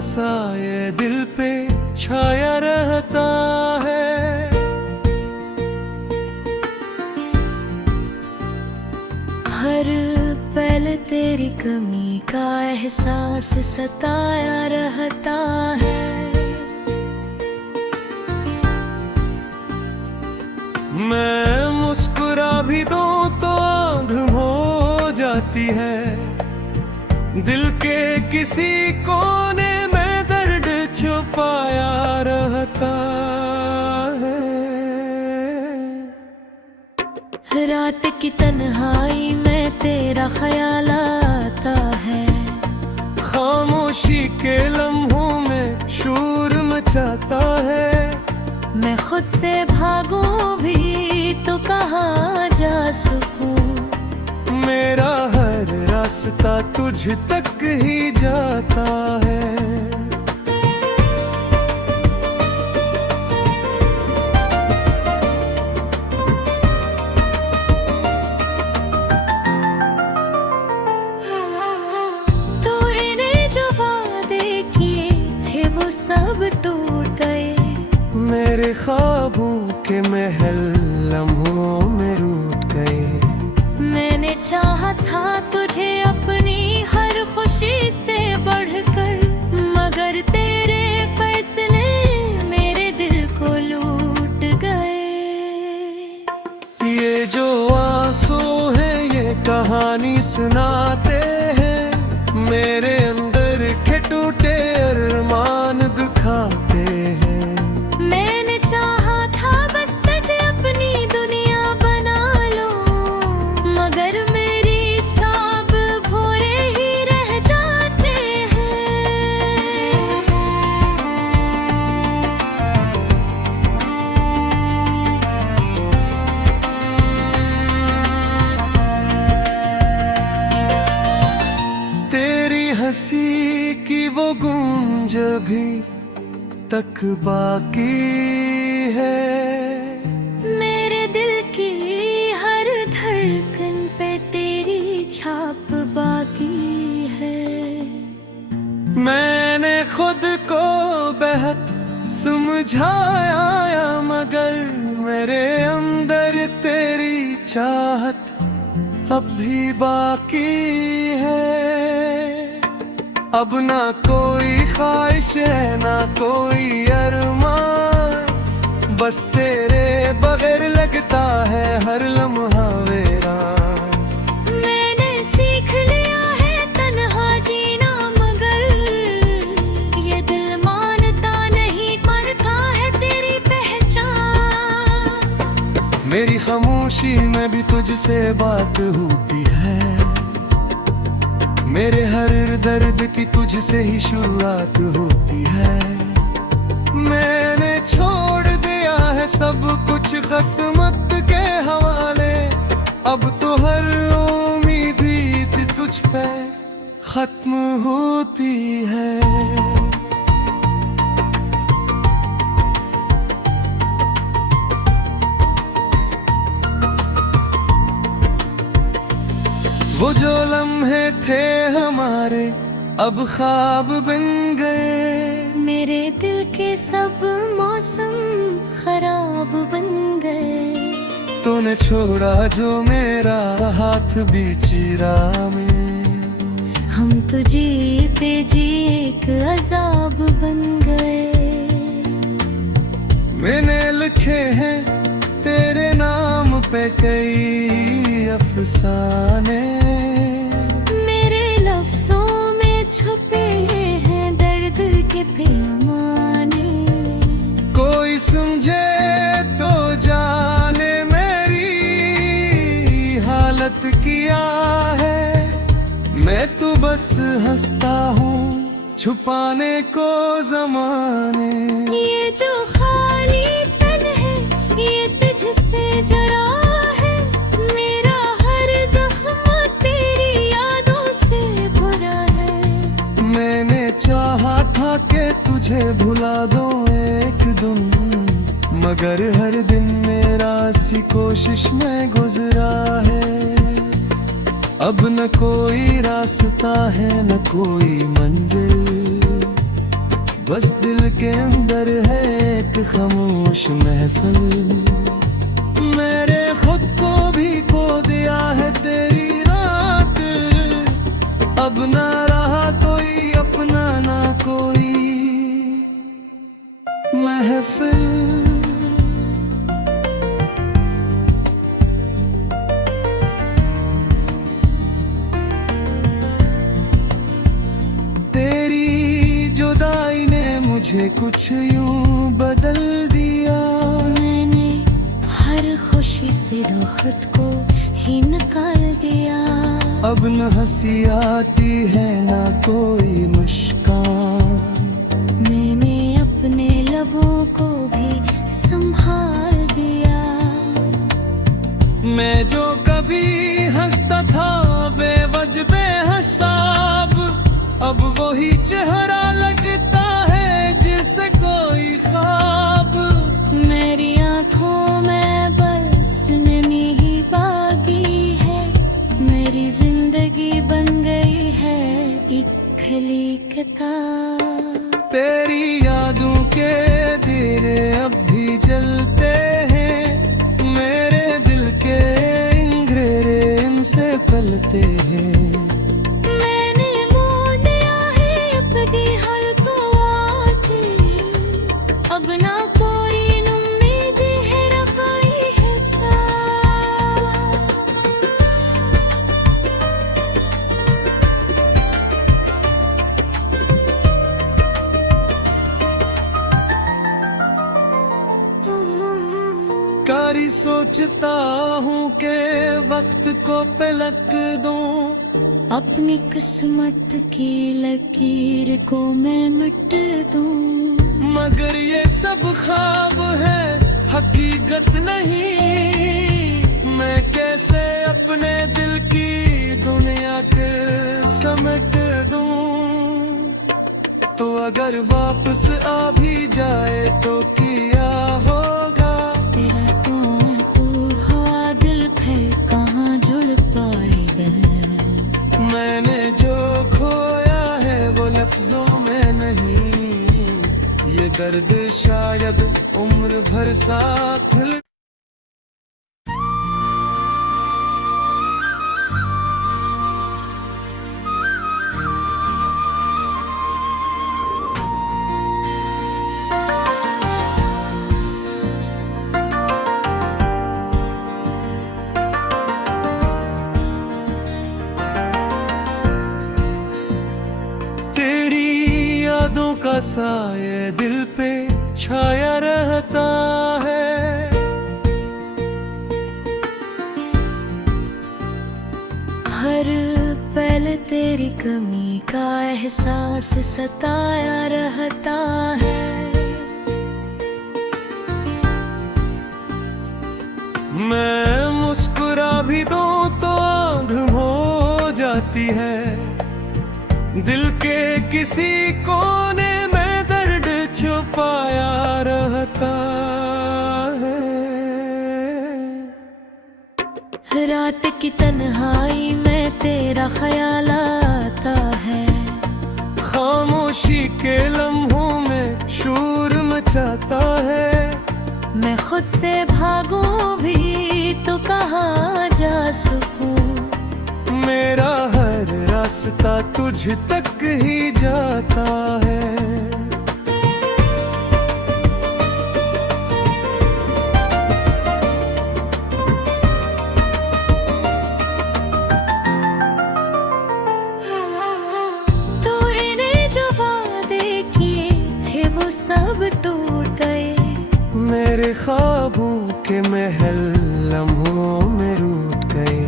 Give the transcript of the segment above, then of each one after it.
सा ये दिल पे छाया रहता है। हर पल तेरी कमी का एहसास सताया रहता है। मैं मुस्कुरा भी दूं तो आंख हो जाती है। दिल के किसी कोने में दर्द छुपाया रहता है। रात की तन्हाई में तेरा ख्याल आता है। खामोशी के लम्हों में शोर मचाता है। मैं खुद से भागूं भी तो कहाँ जा सकूं। मेरा हर रास्ता तुझ तक ही जाता है। तूने जो वादे किए थे वो सब टूट गए। मेरे ख्वाबों के महल लम्हों में रूठ गए। मैंने चाहा था तुझे अपनी हर खुशी से बढ़कर, मगर तेरे फैसले मेरे दिल को लूट गए। ये जो आंसू है ये कहानी सुनाते हैं। मेरे अंदर के टूटे अरमान दिखाते हैं। मैंने चाहा था बस तुझे अपनी दुनिया बना लो, मगर मेरी ख्वाब भोरे ही रह जाते हैं। तेरी हंसी की वो गूंज भी तक बाकी है। मेरे दिल की हर धड़कन पे तेरी छाप बाकी है। मैंने खुद को बेहद समझाया मगर मेरे अंदर तेरी चाहत अब भी बाकी है। अब ना कोई ख्वाहिश है ना कोई अरमान, बस तेरे बगैर लगता है हर लम्हा वीरान। मैंने सीख लिया है तन्हा जीना, मगर ये दिल मानता नहीं, मरता है तेरी पहचान। मेरी खामोशी में भी तुझसे बात होती है। मेरे हर दर्द की तुझसे ही शुरुआत होती है। मैंने छोड़ दिया है सब कुछ किस्मत के हवाले। अब तो हर उम्मीद ही तुझ पे खत्म होती है। वो जो लम्हे थे हमारे अब ख्वाब बन गए। मेरे दिल के सब मौसम खराब बन गए। तूने छोड़ा जो मेरा हाथ बीच राह में। हम तो जीते जी एक अजाब बन गए। मैंने लिखे हैं तेरे नाम पे कई अफसाने। मेरे लफ्जों में छुपे हैं दर्द के पैमाने। कोई समझे तो जाने मेरी हालत क्या है। मैं तो बस हंसता हूँ छुपाने को ज़माने। ये जो खालीपन है ये तुझसे जरा है। मेरा हर जख्म तेरी यादों से भरा है। मैंने चाहा था कि तुझे भुला दूं एक दिन, मगर हर दिन मेरा सी कोशिश में गुजरा है। अब न कोई रास्ता है न कोई मंजिल, बस दिल के अंदर है एक खामोश महफिल। मेरे खुद को भी खो दिया है तेरी रात, अब ना रहा कोई अपना ना कोई महफिल। मुझे कुछ यूं बदल दिया, मैंने हर खुशी से खुद को ही निकाल दिया। अब न हंसी आती है ना कोई मुस्कान, मैंने अपने लबों को भी संभाल दिया। मैं जो कभी हंसता था बेवजह बेहिसाब, अब वही चेहरा लगता है जिसे कोई ख्वाब। मेरी आंखों में बस नमी ही बाकी है, मेरी जिंदगी बन गई है एक खली किताब। तेरी यादों के दिए अब भी जलते हैं, मेरे दिल के इंगरेरे इनसे पलते हैं। अब ना कोई उम्मीद है ना कोई हिसाब। कारी सोचता हूँ के वक्त को पलट दूं, अपनी किस्मत की लकीर को मैं मिट दूं। मगर ये सब ख्वाब है हकीकत नहीं, मैं कैसे अपने दिल की दुनिया के समेट दूं। तो अगर वापस आ भी जाए तो क्या होगा, तेरा तो हुआ दिल फिर कहाँ जुड़ पाएगा। मैंने जो खोया है वो लफ्जों में नहीं, ये दर्द शायद उम्र भर साथ। तेरी यादों का साये दिल पे छाया रहता है, हर पल तेरी कमी का एहसास सताया रहता है। मैं मुस्कुरा भी दूं तो आंख हो जाती है, दिल के किसी कोने में दर्द छुपाया रहता है। रात की तन्हाई में तेरा ख्याल आता है, खामोशी के लम्हों में शोर मचाता है। मैं खुद से भागूं भी तो कहाँ जा सकूं, मेरा हर रास्ता तुझ तक ही जाता है। तूने जो वादे किए थे वो सब टूट गए, मेरे ख्वाबों के महल लम्हों में रूठ गए।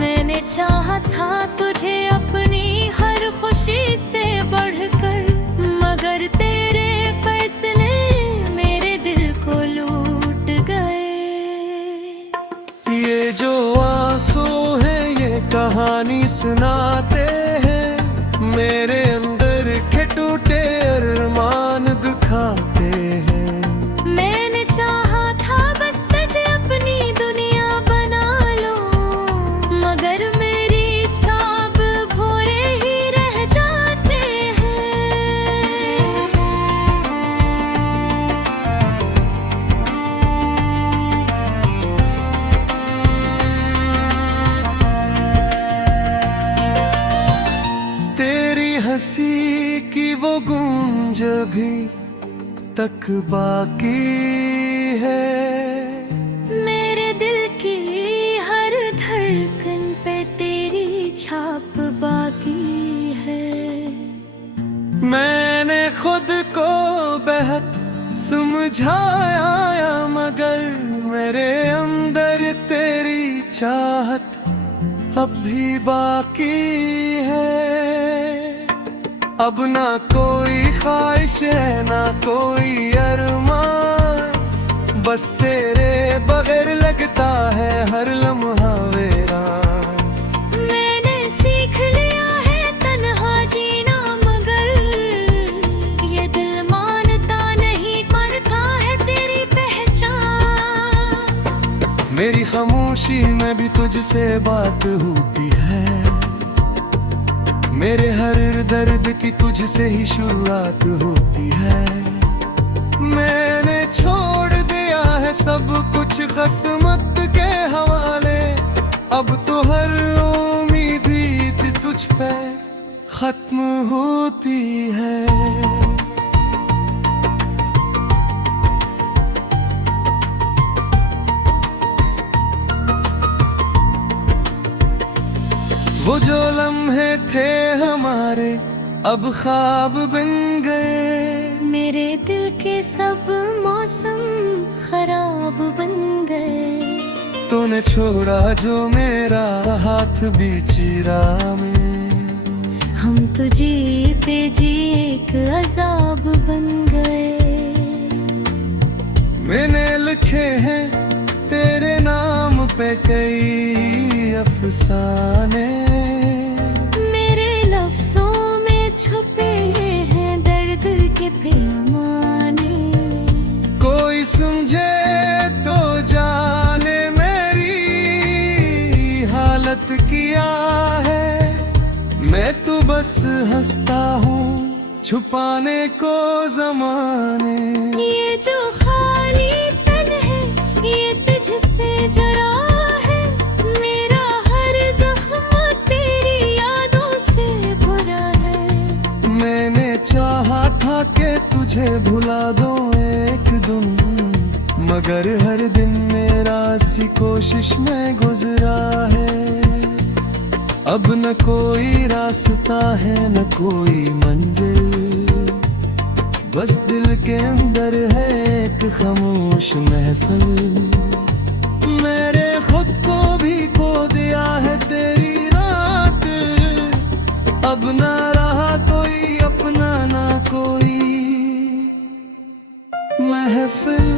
मैंने चाहा था तुझे अपनी हर खुशी से बढ़कर, मगर तेरे फैसले मेरे दिल को लूट गए। ये जो आंसू है ये कहानी सुनाते हैं, मेरे अंदर के टूटे अरमान दिखाते हैं। मैंने चाहा था बस तुझे अपनी दुनिया बना लो, मगर मेरी ख्वाब भोरे ही रह जाते हैं। तक बाकी है। मेरे दिल की हर धड़कन पे तेरी छाप बाकी है। मैंने खुद को बेहद समझाया मगर मेरे अंदर तेरी चाहत अब भी बाकी है। अब ना कोई ख्वाहिश है ना कोई अरमान, बस तेरे बगैर लगता है हर लम्हा वीरान। मैंने सीख लिया है तन्हा जीना मगर ये दिल मानता नहीं, मरता है तेरी पहचान। मेरी खामोशी में भी तुझसे बात होती है, मेरे हर दर्द की तुझसे ही शुरुआत होती है। मैंने छोड़ दिया है सब कुछ किस्मत के हवाले, अब तो हर उम्मीद भी तुझ पे खत्म होती है। वो जो लम्हे थे हमारे अब ख्वाब बन गए, मेरे दिल के सब मौसम खराब बन गए। तूने छोड़ा जो मेरा हाथ बीच राह में, हम तो जीते जी एक अजाब बन गए। मैंने लिखे हैं तेरे नाम पे कई अफसाने, मेरे लफ्जों में छुपे हैं दर्द के पैमाने। कोई समझे तो जाने मेरी हालत क्या है। मैं तो बस हंसता हूँ छुपाने को ज़माने। ये जो खालीपन है ये तुझसे जरा है, मेरा हर जख्म तेरी यादों से भरा है। मैंने चाहा था कि तुझे भुला दूं एक दिन, मगर हर दिन मेरा सी कोशिश में गुजरा है। अब न कोई रास्ता है न कोई मंजिल, बस दिल के अंदर है एक खामोश महफिल। मेरे खुद को भी खो दिया है तेरी रात, अब ना रहा कोई अपना ना कोई महफिल।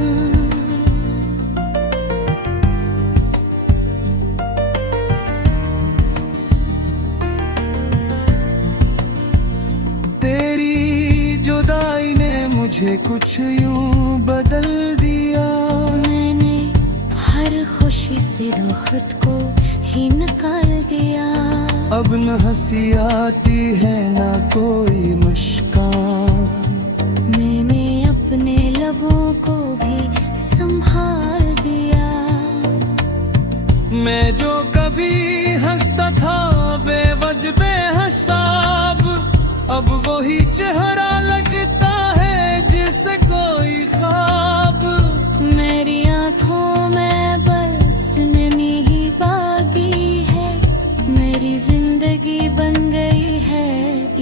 तेरी जुदाई ने मुझे कुछ यूं बदल दिया, मैंने हर खुशी से खुद को ही निकाल दिया। अब न हंसी आती है ना कोई मुस्कान, मैंने अपने लबों को भी संभाल दिया। मैं जो कभी हंसता था बेवजह बेहिसाब, अब वही चेहरा लगता है जिसे कोई ख्वाब। मेरी आंखों में बस नमी ही बाकी है, मेरी जिंदगी बन गई है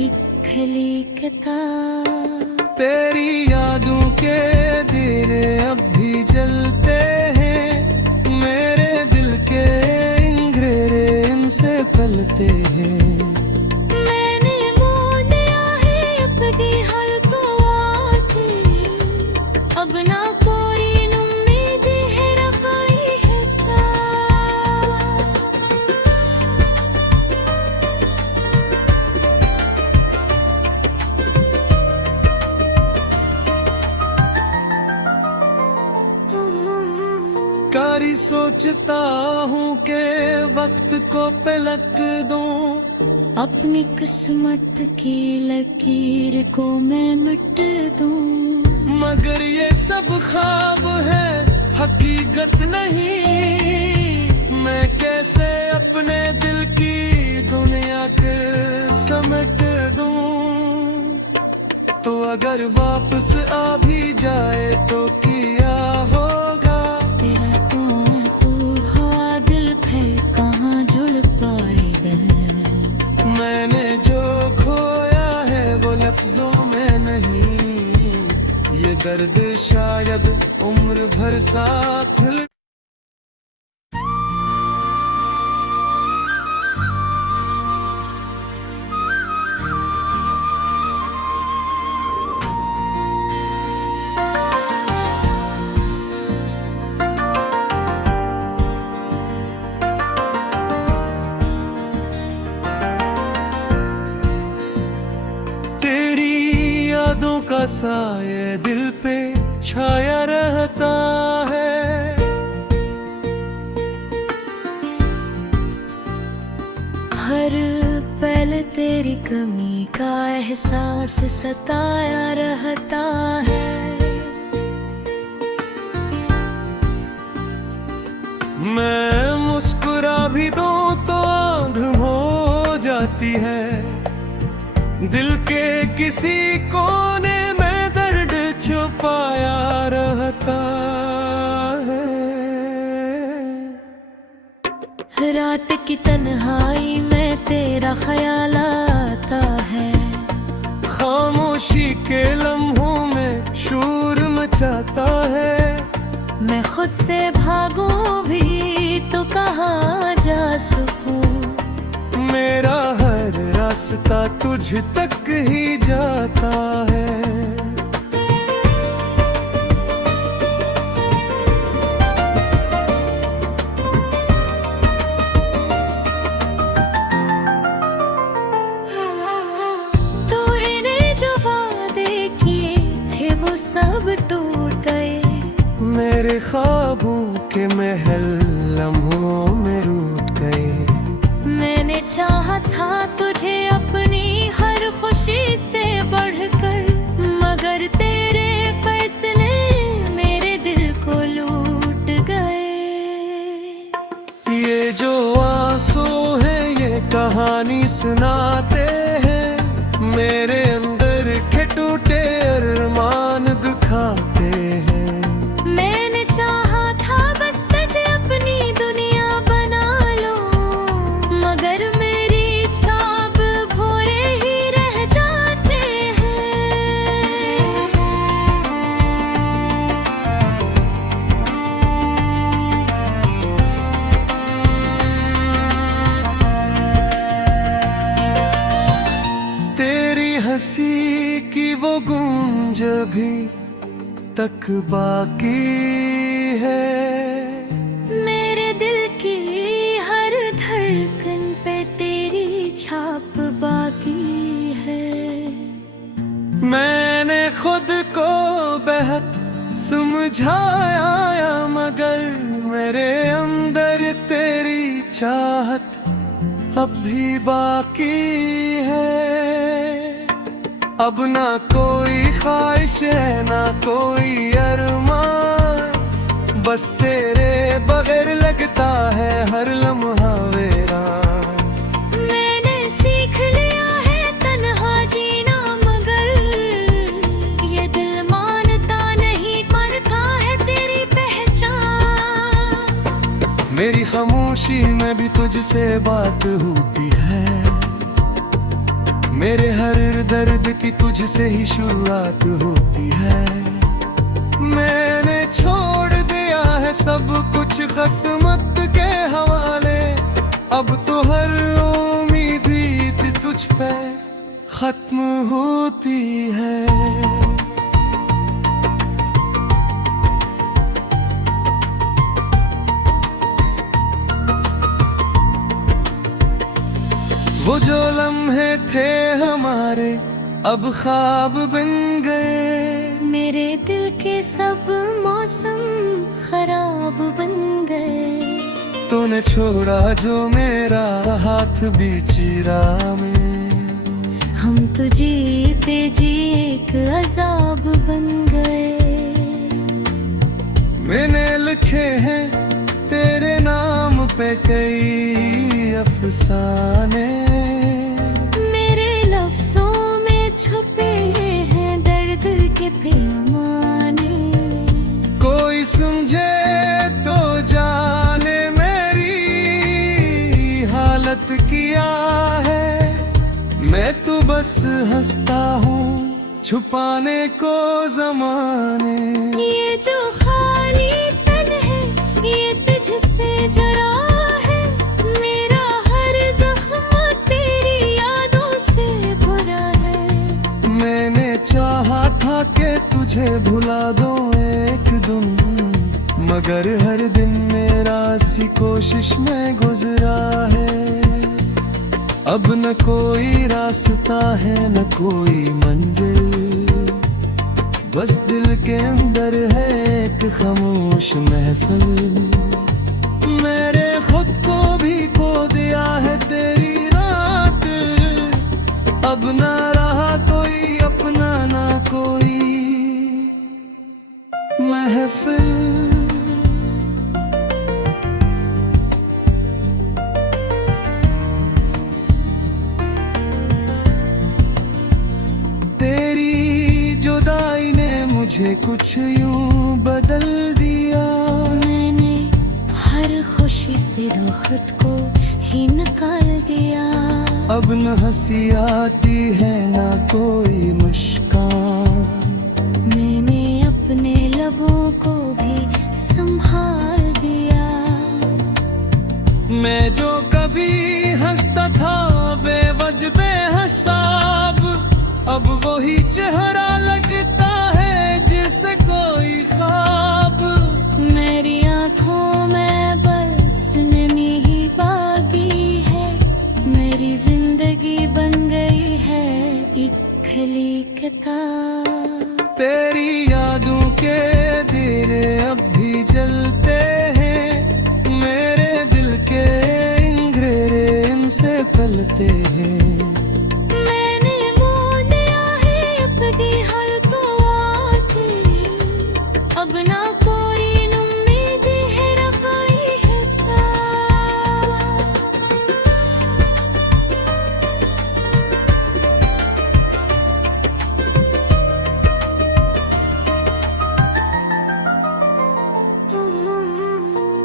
एक खली किताब। तेरी यादों के दिए अब भी जलते हैं, मेरे दिल के इंगरेरे इनसे पलते हैं। अब ना कोई उम्मीद है ना कोई हिसाब। कारी सोचता हूँ के वक्त को पलट दूं, अपनी किस्मत की लकीर को मैं मिट दूं। मगर ये सब ख्वाब है हकीकत नहीं। मैं कैसे अपने दिल की दुनिया के समेट दूं। तो अगर अगर वापस आ भी जाए तो किया होगा। तेरा तो हुआ दिल फिर कहाँ जुड़ पाएगा। मैंने जो खोया है वो लफ्जों में नहीं, ये दर्द शायद उम्र भर साथ। तेरी यादों का साये दिल पे छाया रहता है। हर पल तेरी कमी का एहसास सताया रहता है। मैं मुस्कुरा भी दूं तो आंख हो जाती है। दिल के किसी कोने में दर्द छुपाया रहता है। रात की तन्हाई में तेरा ख्याल आता है। खामोशी के लम्हों में शोर मचाता है। मैं खुद से भागूं भी तो कहाँ जा सकूं। मेरा हर रास्ता तुझ तक ही जाता है। तूने जो वादे किए थे वो सब टूट गए। मेरे ख्वाबों के महल लम्हों में रूठ गए। मैंने चाहा था तुझे अपनी हर खुशी से बढ़कर, मगर तेरे फैसले मेरे दिल को लूट गए। ये जो आंसू है ये कहानी सुनाते हैं। मेरे अंदर के टूटे अरमान दिखाते हैं। मैंने चाहा था बस तुझे अपनी दुनिया बना लो, मगर मेरी ख्वाब भोरे ही रह जाते हैं। तेरी हंसी की वो गूंज भी तक बाकी है। मेरे दिल की हर धड़कन पे तेरी छाप बाकी है। मैंने खुद को बेहद समझाया मगर मेरे अंदर तेरी चाहत अब भी बाकी है। अब ना कोई ख्वाहिश है ना कोई अरमान, बस तेरे बगैर लगता है हर लम्हा वीरान। मैंने सीख लिया है तन्हा जीना, मगर ये दिल मानता नहीं, मरता है तेरी पहचान। मेरी खामोशी में भी तुझसे बात होती है। मेरे हर दर्द की तुझसे ही शुरुआत होती है। मैंने छोड़ दिया है सब कुछ किस्मत के हवाले। अब तो हर उम्मीद ही तुझ पे खत्म होती है। वो जो लम्हे थे हमारे अब ख्वाब बन गए। मेरे दिल के सब मौसम खराब बन गए। तूने छोड़ा जो मेरा हाथ बीच राह में। हम तो जीते जी एक अजाब बन गए। मैंने लिखे हैं तेरे नाम पे कई अफसाने। मेरे लफ्जों में छुपे हैं दर्द पैमाने। कोई समझे तो जाने मेरी हालत किया है, मैं तो बस हंसता हूँ छुपाने को ज़माने। ये जो खालीपन है ये तुझसे जरा है, मेरा हर जख्म तेरी यादों से भरा है। मैंने चाहा था कि तुझे भुला दूं एक दिन, मगर हर दिन मेरा सी कोशिश में गुजरा है। अब न कोई रास्ता है न कोई मंजिल, बस दिल के अंदर है एक खामोश महफिल। मेरे खुद को भी खो दिया है तेरी रात, अब ना रहा कोई अपना ना कोई महफिल। मुझे कुछ यूं बदल दिया, मैंने हर खुशी से तो खुद को ही निकाल दिया। अब न हंसी आती है ना कोई मुस्कान, मैंने अपने लबों को भी संभाल दिया। मैं जो कभी हंसता था बेवजह बेहिसाब, अब वही चेहरा लगता है जैसे कोई ख्वाब। मेरी आंखों में बस नमी ही बाकी है, मेरी जिंदगी बन गई है एक खली किताब। तेरी यादों के दिए अब भी जलते हैं, मेरे दिल के इंगरेरे इनसे पलते हैं। अब ना कोई उम्मीद है ना कोई हिसाब।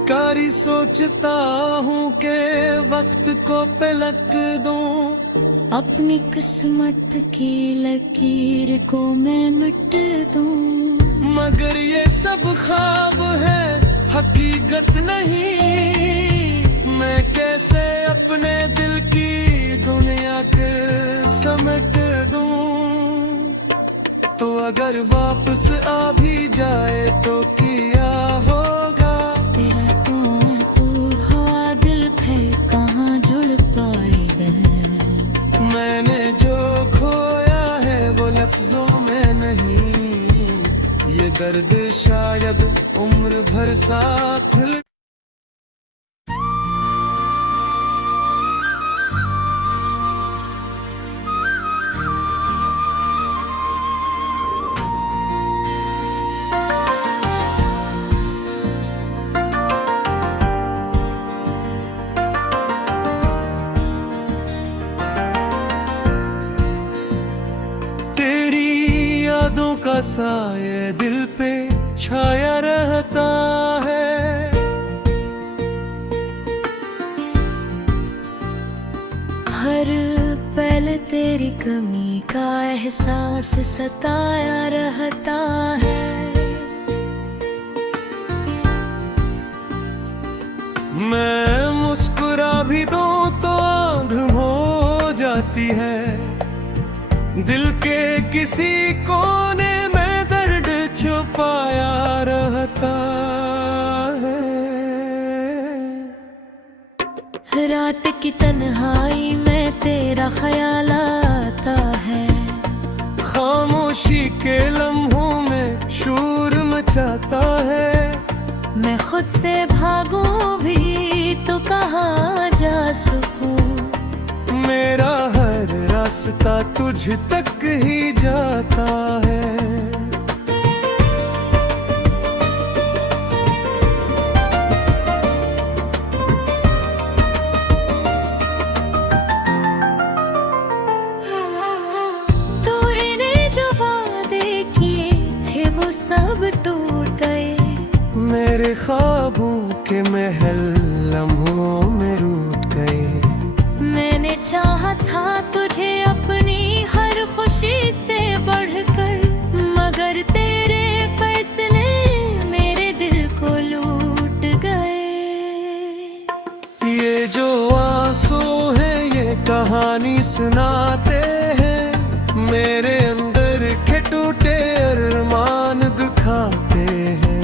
कारी सोचता हूँ के वक्त को पलट दूं, अपनी किस्मत की लकीर को मैं मिट दूं। मगर ये सब ख्वाब है हकीकत नहीं, मैं कैसे अपने दिल की दुनिया के समेट दूं। तो अगर वापस आ भी जाए तो क्या होगा, तेरा तो हुआ दिल फिर कहाँ जुड़ पाएगा। मैंने जो खोया है वो लफ्जों में नहीं, ये दर्द शायद उम्र भर साथ। तेरी यादों का साये दिल पे छाया रहता है, हर पल तेरी कमी का एहसास सताया रहता है। मैं मुस्कुरा भी दूं तो आंख हो जाती है, दिल के किसी कोने में दर्द छुपाया रहता है। रात की तन्हाई में तेरा ख्याल आता है, खामोशी के लम्हों में शोर मचाता है। मैं खुद से भागूं भी तो कहाँ जा सकूं, मेरा हर रास्ता तुझ तक ही जाता है। तूने जो वादे किए ख्वाबों के महल लम्हों में रूठ गए। मैंने चाहा था तुझे अपनी हर खुशी से बढ़कर, मगर तेरे फैसले मेरे दिल को लूट गए। ये जो आंसू है ये कहानी सुनाते हैं, मेरे अंदर के टूटे अरमान दिखाते हैं।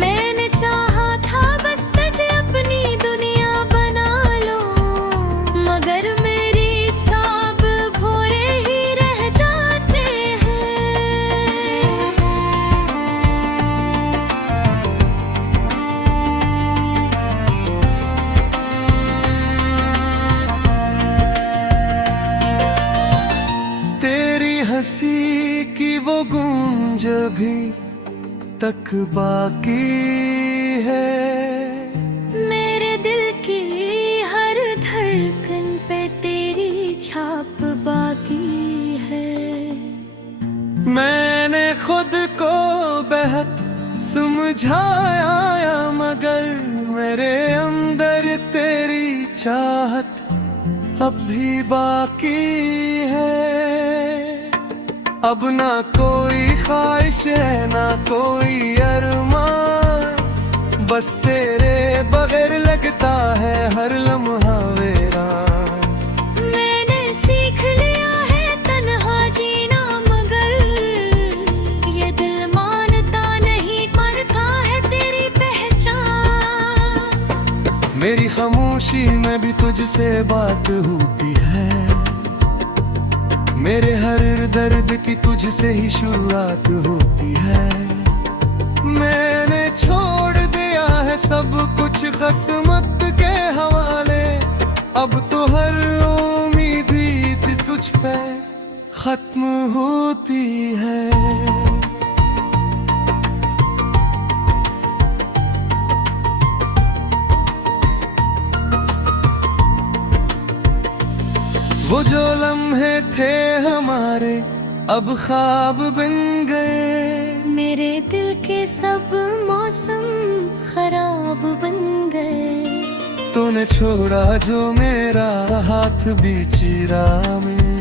मैंने चाहा था बस तुझे अपनी दुनिया बना लो, मगर मेरी ख्वाब भोरे ही रह जाते हैं। तेरी हंसी की वो गूंज भी तक बाकी है। मेरे दिल की हर धड़कन पे तेरी छाप बाकी है। मैंने खुद को बेहद समझाया मगर मेरे अंदर तेरी चाहत अब भी बाकी है। अब ना कोई ख्वाहिश है ना कोई अरमान, बस तेरे बगैर लगता है हर लम्हा वीरान। मैंने सीख लिया है तन्हा जीना, मगर ये दिल मानता नहीं, मरता है तेरी पहचान। मेरी खामोशी में भी तुझसे बात होती है, मेरे हर दर्द की तुझसे ही शुरुआत होती है। मैंने छोड़ दिया है सब कुछ किस्मत के हवाले, अब तो हर उम्मीद ही तुझ पे खत्म होती है। वो जो लम्हे थे हमारे अब ख्वाब बन गए। मेरे दिल के सब मौसम खराब बन गए। तूने छोड़ा जो मेरा हाथ बीची राह में,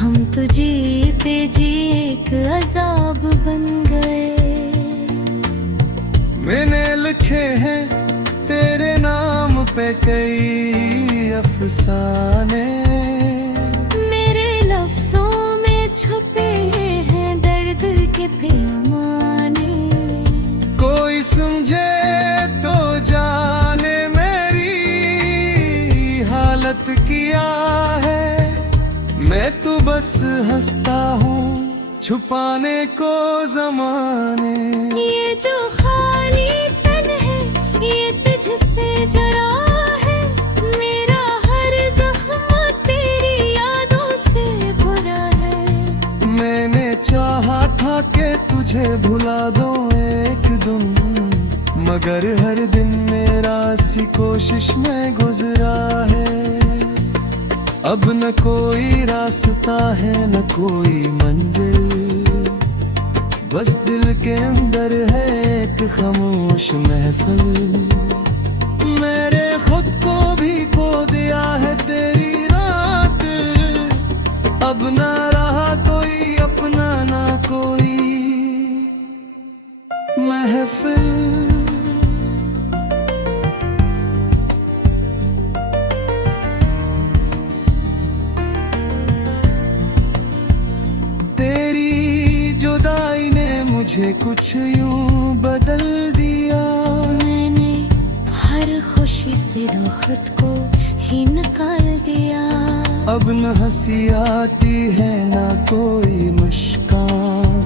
हम तो जीते जी एक अजाब बन गए। मैंने लिखे हैं तेरे नाम पे कई अफसाने, मेरे लफ्जों में छुपे हैं दर्द के पैमाने। कोई समझे तो जाने मेरी हालत किया है। मैं तो बस हंसता हूँ छुपाने को ज़माने। ये जो खालीपन है ये तुझसे जरा है, मेरा हर जख्म तेरी यादों से भरा है। मैंने चाहा था कि तुझे भुला दो एक दिन, मगर हर दिन मेरा सी कोशिश में गुजरा है। अब न कोई रास्ता है न कोई मंजिल, बस दिल के अंदर है एक खामोश महफिल। मेरे खुद को भी खो दिया है तेरी रात, अब ना रहा कोई अपना ना कोई महफिल। मुझे कुछ यूं बदल दिया। मैंने हर खुशी से खुद को ही निकाल दिया। अब न हंसी आती है ना कोई मुस्कान,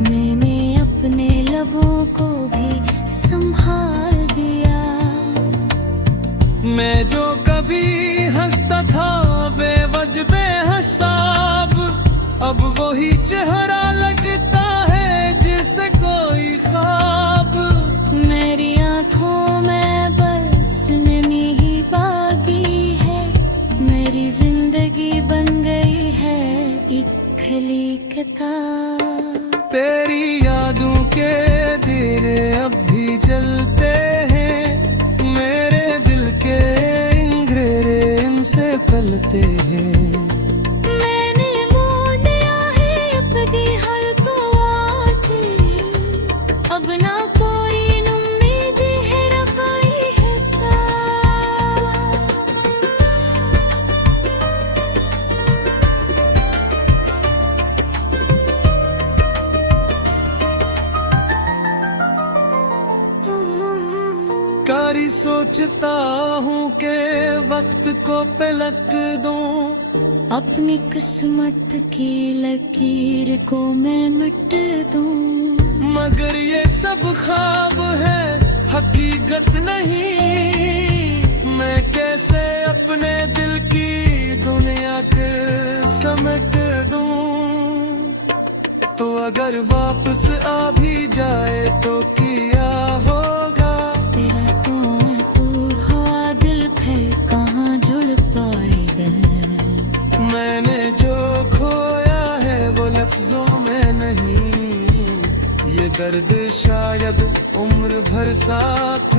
मैंने अपने लबों को भी संभाल दिया। मैं जो कभी हंसता था बेवजह बेहिसाब, अब वही चेहरा लगता है जिसे कोई ख्वाब। मेरी आंखों में बस नमी ही बाकी है, मेरी जिंदगी बन गई है एक खली किताब। तेरी यादों के दिए अब भी जल कारी सोचता हूँ के वक्त को पलट दूं, अपनी किस्मत की लकीर को मैं मिट दूं। मगर ये सब ख्वाब है, हकीकत नहीं। मैं कैसे अपने दिल की दुनिया के समेट दूं। तो अगर वापस आ भी जाए तो किया होगा। तेरा तो टूटा दिल फिर कहाँ जुड़ पाएगा। मैंने जो खोया है वो लफ्जों में नहीं, ये दर्द शायद उम्र भर साथ